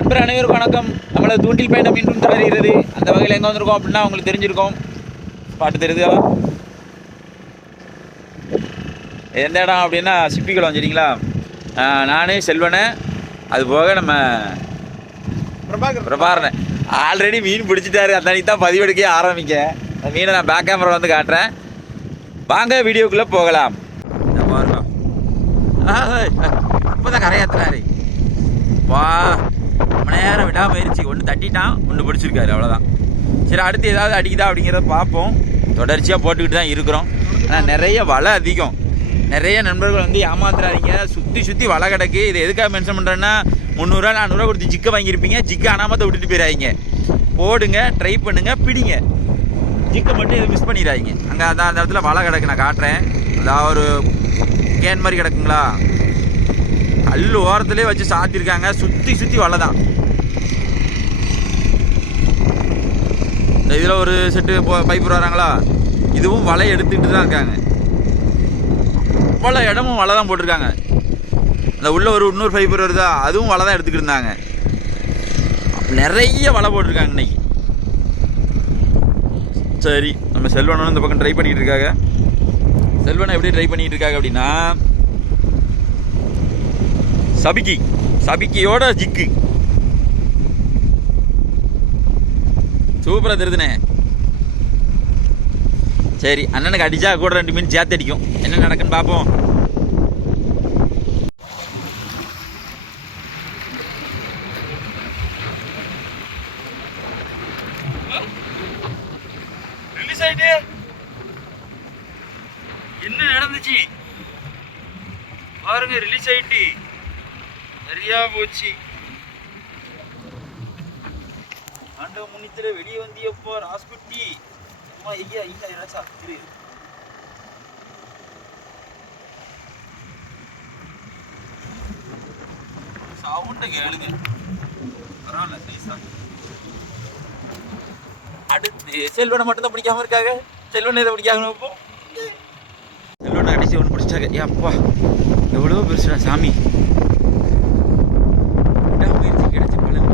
நண்பர் அனைவருக்கும் வணக்கம். நம்மள தூண்டில் பயணம் இன்றும் தொடர்கிறது. அந்த வகையில் எங்கே வந்திருக்கோம் அப்படின்னா உங்களுக்கு தெரிஞ்சிருக்கோம். பாட்டு தெரியுதா? எந்த இடம் அப்படின்னா சிப்பிக்குளம். சரிங்களா? நான் செல்வனை, அது போக நம்ம பிரபாகரனை ஆல்ரெடி மீன் பிடிச்சிட்டாரு. அந்த அன்றைக்கி தான் பதிவெடுக்கே ஆரம்பிக்க. அந்த மீனை நான் பேக் கேமரா வந்து காட்டுறேன். வாங்க வீடியோக்குள்ளே போகலாம். பாருங்க, இப்போ தான் கரையாத்துறாரு. வா, ரொம்ப நேரம் விடாமல் போயிடுச்சு. ஒன்று தட்டிட்டான், ஒன்று பிடிச்சிருக்காரு, அவ்வளோதான். சரி, அடுத்து ஏதாவது அடிக்குதா அப்படிங்கிறத பார்ப்போம். தொடர்ச்சியாக போட்டுக்கிட்டு தான் இருக்கிறோம். ஆனால் நிறைய வலை அதிகம். நிறைய நண்பர்கள் வந்து ஏமாத்துறாதீங்க. சுற்றி வலை கிடக்கு. இது எதுக்காக மென்ஷன் பண்ணுறேன்னா, 300 400 கொடுத்து ஜிக்கை வாங்கியிருப்பீங்க. ஜிக்கை அனாமத்தை விட்டுட்டு போயிடாதீங்க. போடுங்க, ட்ரை பண்ணுங்க, பிடிங்க. ஜிக்கை மட்டும் இதை மிஸ் பண்ணிடாதீங்க. அங்கே அந்த இடத்துல வலை கிடக்கு, நான் காட்டுறேன். அதாவது ஒரு கேன் மாதிரி கிடக்குங்களா, கல் ஓரத்துலேயே வச்சு சாத்திருக்காங்க. சுற்றி வலை தான். இதில் ஒரு செட்டு பைப்பு வராங்களா, இதுவும் வலை எடுத்துக்கிட்டு தான் இருக்காங்க. அவ்வளோ இடமும் வலை தான் போட்டிருக்காங்க. அந்த உள்ள ஒரு இன்னொரு ஃபைபர் வருதா, அதுவும் வலை தான் எடுத்துக்கிட்டு இருந்தாங்க. நிறைய வலை போட்டிருக்காங்க இன்னைக்கு. சரி, நம்ம செல்வனும் இந்த பக்கம் ட்ரை பண்ணிட்டு இருக்காங்க. செல்வனை எப்படி ட்ரை பண்ணிட்டு இருக்காங்க அப்படின்னா, சபிக்கியோட ஜிக்கு சூப்பரா தெரியுதுனே. சரி, அண்ணனுக்கு அடிச்சா கூட 2 மீன் சேர்த்து அடிக்கும். என்ன நடக்குன்னு பார்ப்போம். ரிலீஸ் ஆயிட்டு என்ன நடந்துச்சு பாருங்க. ரிலீஸ் ஆயிட்டு சரியா போச்சு. ஆண்ட முன்னித்துல வெளியே வந்தியப்போ ராஸ்குட்டி. அம்மா ஐயா இல்ல ராசா இரு. சவுண்ட கேளுங்க, பரவாயில்ல நைஸா. அடுத்து செல்வனை மட்டும் தான் பிடிக்காம இருக்காங்க. செல்வனை இதை பிடிக்காம இப்போ செல்வனை அடிச்சு ஒன்று பிடிச்சாங்க. ஏ அப்பா, எவ்வளோ பெருசுடா சாமி. கிடைச்சி பழம்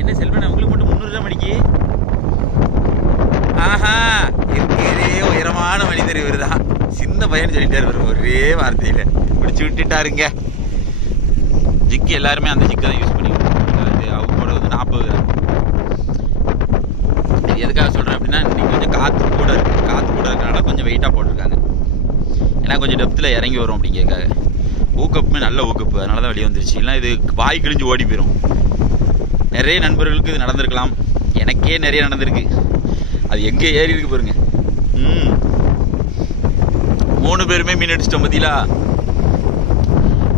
என்ன செல்வன், உங்களுக்கு மட்டும் 300 தான் மணிக்கு. ஆஹா, இருக்கிறே உயரமான மனிதர் இவர் தான். சின்ன பையன் சொல்லிட்டாரு பாருங்க, ஒரே வார்த்தையில பிடிச்சி விட்டுட்டாருங்க. ஜிக்கு எல்லாருமே அந்த ஜிக்கு தான் யூஸ் பண்ணிக்கிட்டு. அவங்க கூட வந்து 40 கிராம். எதுக்காக சொல்கிறேன் அப்படின்னா, இன்னைக்கு கொஞ்சம் காற்று கூட இருக்கிறனால கொஞ்சம் வெயிட்டாக போட்டிருக்காங்க. ஏன்னா கொஞ்சம் டெப்த்தில் இறங்கி வரும் அப்படிங்கிறக்காக. ஊக்கப்புமே நல்ல ஊக்கப்பு, அதனால தான் வெளியே வந்துருச்சு. இல்லை இது வாய் கிழிஞ்சு ஓடி போயிடும். நிறைய நண்பர்களுக்கு இது நடந்திருக்கலாம். எனக்கே நிறைய நடந்திருக்கு. அது எங்கே ஏறி இருக்கு பாருங்க. 3 பேருமே மீன் அடிச்சிட்டோம் பார்த்தீங்களா.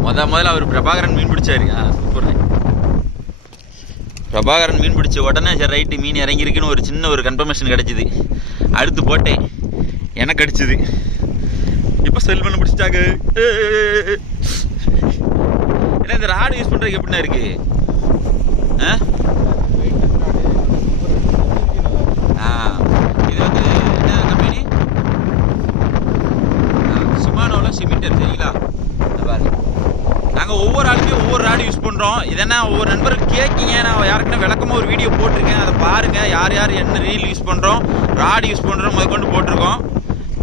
முதல்ல அவர் பிரபாகரன் மீன் பிடிச்சாரு. சூப்பர். பிரபாகரன் மீன் பிடிச்ச உடனே சரி ரைட்டு மீன் இறங்கியிருக்குன்னு ஒரு சின்ன ஒரு கன்ஃபர்மேஷன் கிடச்சிது. அடுத்து போட்டேன், எனக்கு அடிச்சுது. இப்போ செல்வனை பிடிச்சிட்டாங்க. ஏன்னா இந்த ராடு யூஸ் பண்ணுறதுக்கு எப்படின்னா இருக்கு. இது வந்து என்ன கம்பெனி, ஷிமானோவில் சிமிண்டர். சரிங்களா? பாருங்க, நாங்கள் ஒவ்வொரு ஆளுமே ஒவ்வொரு ராடு யூஸ் பண்ணுறோம். இதென்னா ஒவ்வொரு நண்பர்கள் கேட்கிங்க. நான் யாருக்குன்னா விளக்கமாக ஒரு வீடியோ போட்டிருக்கேன், அதை பாருங்கள். யார் என்ன ரீல் யூஸ் பண்ணுறோம், ராடு யூஸ் பண்ணுறோம் முதற்கொண்டு போட்டிருக்கோம்.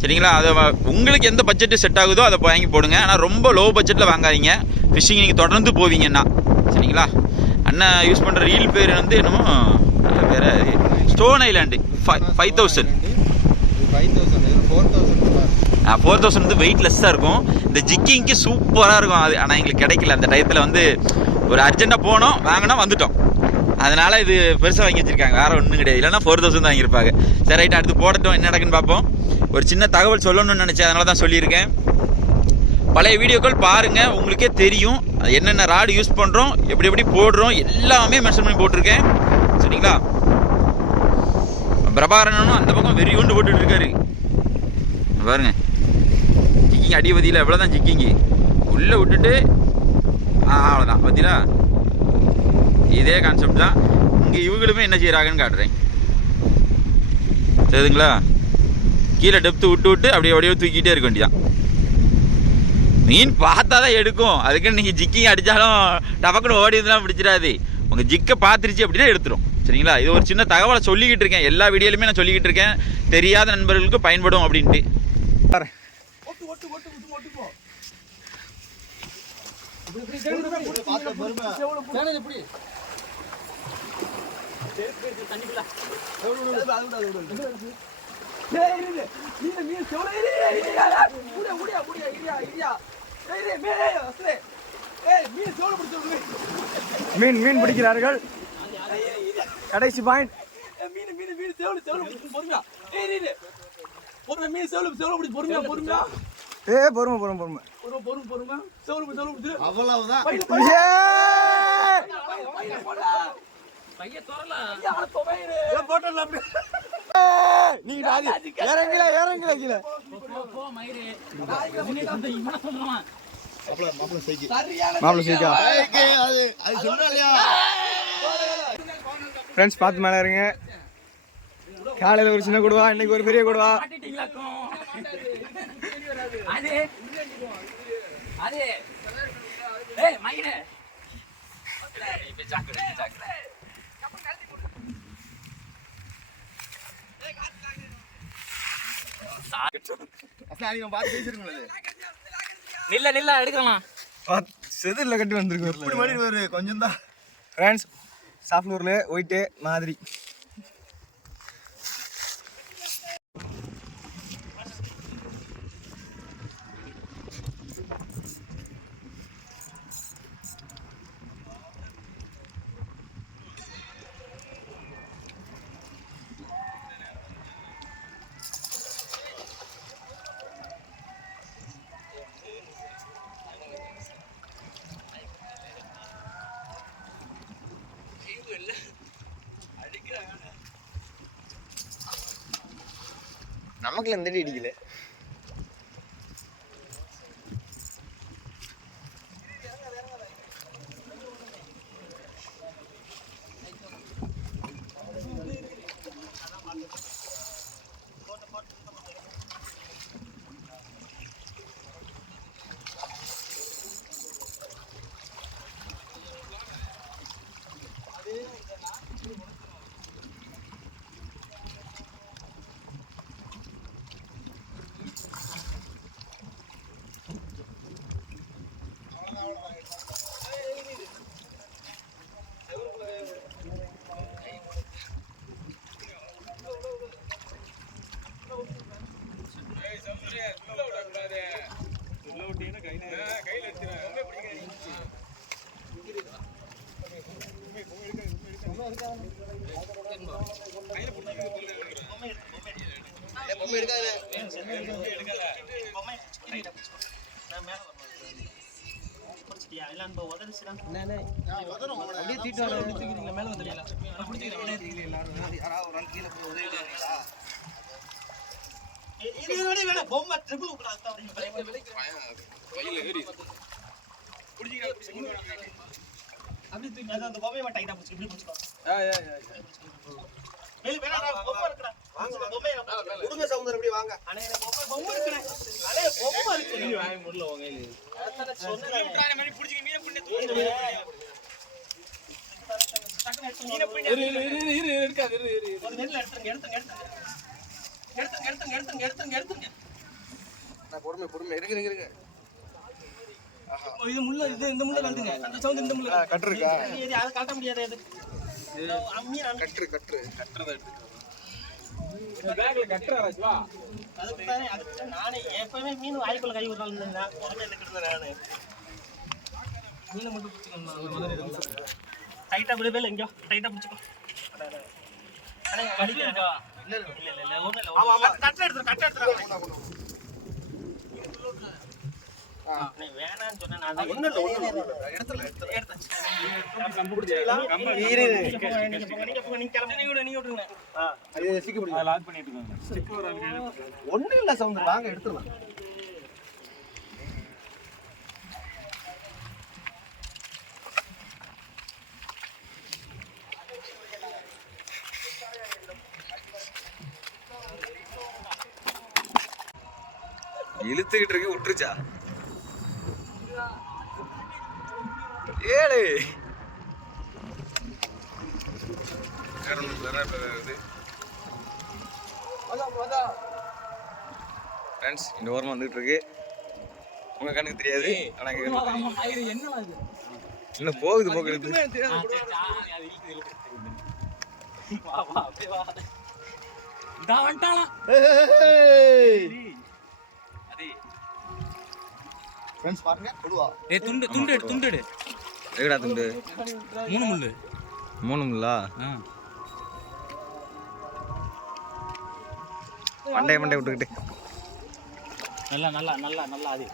சரிங்களா? அதை உங்களுக்கு எந்த பட்ஜெட்டு செட் ஆகுதோ அதை வாங்கி போடுங்க. ஆனால் ரொம்ப லோ பட்ஜெட்டில் வாங்காதீங்க. ஃபிஷ்ஷிங் நீங்கள் தொடர்ந்து போவீங்கன்னா. சரிங்களா? அண்ணன் யூஸ் பண்ணுற ரீல் பேர் வந்து என்னமோ வேறு, ஸ்டோன் ஐலாண்டு. 5000 4000 வந்து வெயிட்லெஸ்ஸாக இருக்கும். இந்த ஜிக்கிங்க்கு சூப்பராக இருக்கும் அது. ஆனால் எங்களுக்கு கிடைக்கல அந்த டயத்தில். வந்து ஒரு அர்ஜென்ட்டாக போனோம், வாங்கினா வந்துட்டோம். அதனால் இது பெருசாக வாங்கி வச்சுருக்காங்க, வேறு ஒன்றும் கிடையாது. இல்லைன்னா 4000 தான் வாங்கியிருப்பாங்க. சரி ரைட்டு, அடுத்து போடட்டும், என்ன நடக்குன்னு பார்ப்போம். ஒரு சின்ன தகவல் சொல்லணும்னு நினச்சேன், அதனால தான் சொல்லியிருக்கேன். பழைய வீடியோக்கள் பாருங்கள், உங்களுக்கே தெரியும். அது என்னென்ன ராடு யூஸ் பண்ணுறோம், எப்படி போடுறோம், எல்லாமே மென்ஷன் பண்ணி போட்டிருக்கேன். சரிங்களா? பிரபாகரனும் அந்த பக்கம் வெறி கொண்டு போட்டுட்டு இருக்காரு பாருங்க. ஜிக்கிங் அடிபதியில் எவ்வளோதான் ஜிக்கிங்கு உள்ளே விட்டுட்டு அவ்வளோதான். பார்த்தீங்களா? இதே கான்செப்ட் தான் இங்கே இவங்களுமே என்ன செய்கிறாங்கன்னு காட்டுறேன். சரிங்களா? கீழே டெப்த்து விட்டு அப்படியே தூக்கிட்டே இருக்க வேண்டியதான். மீன் பார்த்தா தான் எடுக்கும். அதுக்குன்னு நீங்கள் ஜிக்கிங் அடித்தாலும் டபக்குன்னு ஓடி இருந்தாலும் பிடிச்சிடாது. உங்கள் ஜிக்கை பார்த்துருச்சு அப்படின்னா எடுத்துரும். சரிங்களா? இது ஒரு சின்ன தகவலை சொல்லிக்கிட்டு இருக்கேன். எல்லா வீடியோலையுமே நான் சொல்லிக்கிட்டு இருக்கேன், தெரியாத நண்பர்களுக்கு பயன்படும் அப்படின்ட்டு. மீன் பிடிக்கிறார்கள். கடைசி பாயிண்ட். ஃப்ரெண்ட்ஸ் பார்த்து மேலே இருங்க. காலையில் ஒரு சின்ன கொடுவா, இன்னைக்கு ஒரு பெரிய கொடுவா. நில்ல எடுக்கலாம். செதில் கட்டி வந்திருக்கு கொஞ்சம் தான். ஃப்ரெண்ட்ஸ் சாஃப்ட்வேர்ல ஒயிட்டு மாதிரி. நமக்குள்ள எந்த இடிக்கல. இது முள்ள இது இந்த முள்ள கட்டுங்க. அந்த சவுண்ட் இந்த முள்ள கட்டுருக்கா? இது அத காட்ட முடியாது. இது கட்டுறத எடுத்து பேக்ல கட்டற ராஜ்வா. அது நானே எப்பவே மீன் வாய்க்குள்ள கை விடுறானே நான் உடனே நிக்கிறேன். நானே மீன் மட்டும் பிடிச்சிக்கணும். டைட்டா விடுவேல இங்க டைட்டா பிடிச்சுக்கோ. அட கடிக்கறா. இல்ல ஒண்ணு இல்ல. ஆமா கட்ட எடுத்து நீ வேணான்னு சொன்னா நான் ஒண்ணு இல்ல எடுத்துறேன் கம்பு பிடிச்சீங்களா நீங்க கிளம்பி நீங்க விடுங்க. அது சிக்க முடியும். அத லாக் பண்ணிட்டு இருக்காங்க. ஸ்டிக்கர் ஒண்ணு இல்ல சவுண்ட் வாங்க எடுத்துறலாம். இழுத்துக்கிட்டு இருக்கு விட்டுருச்சா? 7 ஃப்ரெண்ட்ஸ் இந்த ஓரமாக வந்துட்டு இருக்கு. உங்க கண்ணுக்கு தெரியாது, ஆனா எங்க கண்ணுக்கு தெரியும். இன்னும் போகுது ஃப்ரெண்ட்ஸ் பாருங்க கொடுவா. துண்டு எங்கடா துண்டு? 3 முள்ளா? மண்டை விட்டுக்கிட்டு நல்லா அது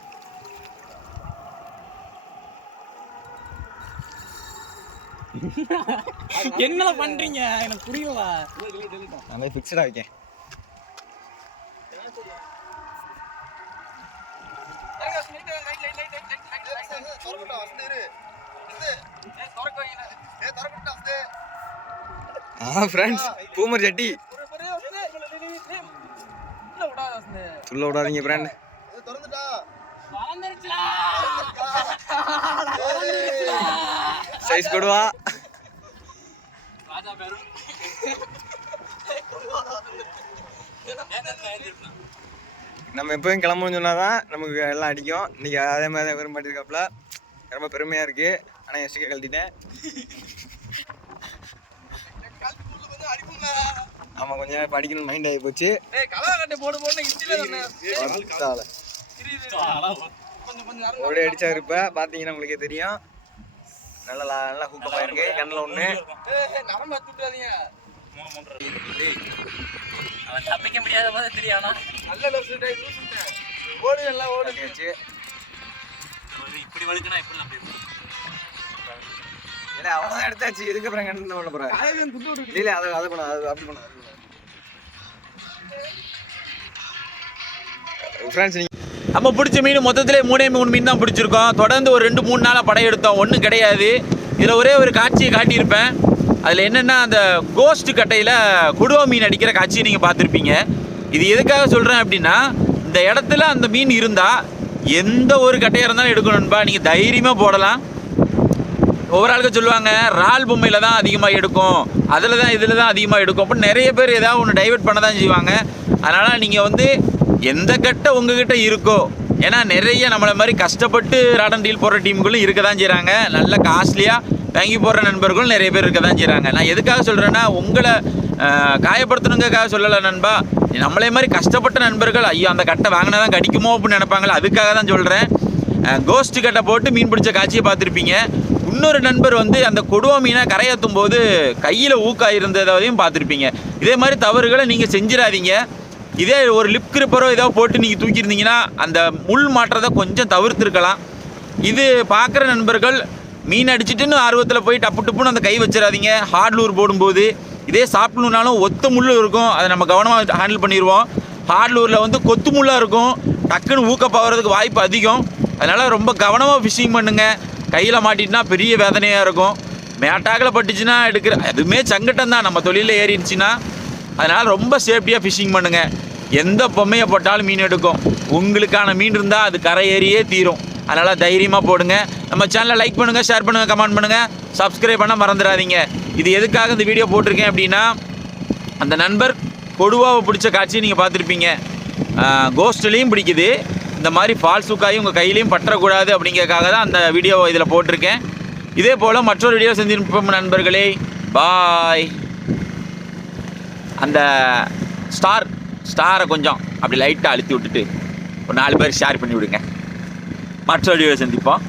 என்ன பண்றீங்க எனக்கு புரியல. நான் ஃபிக்ஸ்டா வைக்கேன். ஃப்ரெண்ட்ஸ் பூமர் சட்டி உள்ள விடாதீங்க ஃப்ரெண்ட். சைஸ் கொடுவா. நம்ம எப்பவும் கிளம்பணும்னு சொன்னாதான் நமக்கு எல்லாம் அடிக்கும். இன்னைக்கு அதே மாதிரி தான் வெறும் மாட்டிருக்காப்புல. ரொம்ப பெருமையா இருக்கு. ஆனால் என் ஸ்டிக்கர் கழட்டிட்டேன். ஆமா கொஞ்சம் படிக்கணும் மைண்ட் ஆகி போச்சு. ஓடி அடிச்சா இருப்ப பாத்தீங்கன்னா உங்களுக்கே தெரியும். நல்லா ஹூக்கமா இருக்கு. கண்ணில் ஒண்ணு தப்பிக்க முடியாத மாதிரி தெரியும். இப்படி வழுக்குனா எப்படி அவன் எடுத்தாச்சு. இதுக்கப்புறம் கண்டு பண்ண போறேன். இல்ல அதை பண்ண அப்படி பண்ண ஃப்ரெண்ட்ஸ். நம்ம பிடிச்ச மீன் மொத்தத்திலே 3 மீன் தான் பிடிச்சிருக்கோம். தொடர்ந்து ஒரு 2-3 நாளாக படம் எடுத்தோம். ஒன்றும் கிடையாது. இதில் ஒரே ஒரு காட்சியை காட்டியிருப்பேன். அதில் என்னென்னா அந்த கோஸ்ட் கட்டையில் கொடுவா மீன் அடிக்கிற காட்சியை நீங்கள் பார்த்துருப்பீங்க. இது எதுக்காக சொல்கிறேன் அப்படின்னா, இந்த இடத்துல அந்த மீன் இருந்தால் எந்த ஒரு கட்டையாக இருந்தாலும் எடுக்கணும்பா. நீங்கள் தைரியமாக போடலாம். ஒவ்வொரு ஆளுக்கு சொல்லுவாங்க ரால் பொம்மையில் தான் அதிகமாக எடுக்கும், அதில் தான் இதில் தான் அதிகமாக எடுக்கும் அப்படின்னு நிறைய பேர் ஏதாவது ஒன்று டைவெர்ட் பண்ண தான் செய்வாங்க. அதனால் நீங்கள் வந்து எந்த கட்டை உங்ககிட்ட இருக்கோ, ஏன்னா நிறைய நம்மளை மாதிரி கஷ்டப்பட்டு ராடன் டீல் போடுற டீமுகளும் இருக்க தான் செய்கிறாங்க. நல்ல காஸ்ட்லியாக வாங்கி போடுற நண்பர்களும் நிறைய பேர் இருக்க தான் செய்கிறாங்க. நான் எதுக்காக சொல்கிறேன்னா, உங்களை காயப்படுத்தணுங்கிறதுக்காக சொல்லலை நண்பா. நம்மளே மாதிரி கஷ்டப்பட்ட நண்பர்கள் ஐயோ அந்த கட்டை வாங்கினா தான் கடிக்குமோ அப்படின்னு நினைப்பாங்களே, அதுக்காக தான் சொல்கிறேன். கோஸ்ட் கட்டை போட்டு மீன் பிடிச்ச காட்சியை பார்த்துருப்பீங்க. இன்னொரு நண்பர் வந்து அந்த கொடுவா மீனை கரையாற்றும் போது கையில் ஊக்காயிருந்ததையும் பார்த்துருப்பீங்க. இதே மாதிரி தவறுகளை நீங்கள் செஞ்சிடாதீங்க. இதே ஒரு லிப் கிரிப்பரோ ஏதோ போட்டு நீங்கள் தூக்கியிருந்தீங்கன்னா அந்த முள் மாற்றத்தை கொஞ்சம் தவிர்த்துருக்கலாம். இது பார்க்குற நண்பர்கள் மீன் அடிச்சுட்டுன்னு ஆர்வத்தில் போய் டப்பு டப்புன்னு அந்த கை வச்சிடாதீங்க. ஹார்ட் லூர் போடும்போது இதே சாப்பிட்ணுன்னாலும் ஒத்த முள் இருக்கும், அதை நம்ம கவனமாக ஹேண்டில் பண்ணிடுவோம். ஹார்ட் லூரில் வந்து கொத்து முள்ளாக இருக்கும், டக்குன்னு ஊக்கப்பாகிறதுக்கு வாய்ப்பு அதிகம். அதனால் ரொம்ப கவனமாக ஃபிஷிங் பண்ணுங்கள். கையில் மாட்டிட்டுனா பெரிய வேதனையாக இருக்கும். மேட்டாக்கில் பட்டுச்சுன்னா எடுக்கிற அதுவுமே சங்கட்டம் தான் நம்ம தொழிலில் ஏறிடுச்சுன்னா. அதனால் ரொம்ப சேஃப்டியாக ஃபிஷிங் பண்ணுங்கள். எந்த பொம்மையை போட்டாலும் மீன் எடுக்கும். உங்களுக்கான மீன் இருந்தால் அது கரை ஏறியே தீரும். அதனால் தைரியமாக போடுங்க. நம்ம சேனலை லைக் பண்ணுங்கள், ஷேர் பண்ணுங்கள், கமெண்ட் பண்ணுங்கள், சப்ஸ்கிரைப் பண்ண மறந்துடாதீங்க. இது எதுக்காக இந்த வீடியோ போட்டிருக்கேன் அப்படின்னா, அந்த நண்பர் கொடுவாவை பிடிச்ச காட்சியை நீங்கள் பார்த்துருப்பீங்க. கோஸ்ட்லேயும் பிடிக்குது, இந்த மாதிரி ஃபால்ஸ் ஹூக்காயும் உங்கள் கையிலையும் பற்றக்கூடாது அப்படிங்கிறதுக்காக தான் அந்த வீடியோவை இதில் போட்டிருக்கேன். இதே போல் மற்றொரு வீடியோ செஞ்சிருப்போம் நண்பர்களே. பாய். அந்த ஸ்டாரை கொஞ்சம் அப்படி லைட்டாக அழுத்தி விட்டுட்டு ஒரு 4 பேர் ஷேர் பண்ணி விடுங்க. மற்றொரு வீடியோ சந்திப்போம்.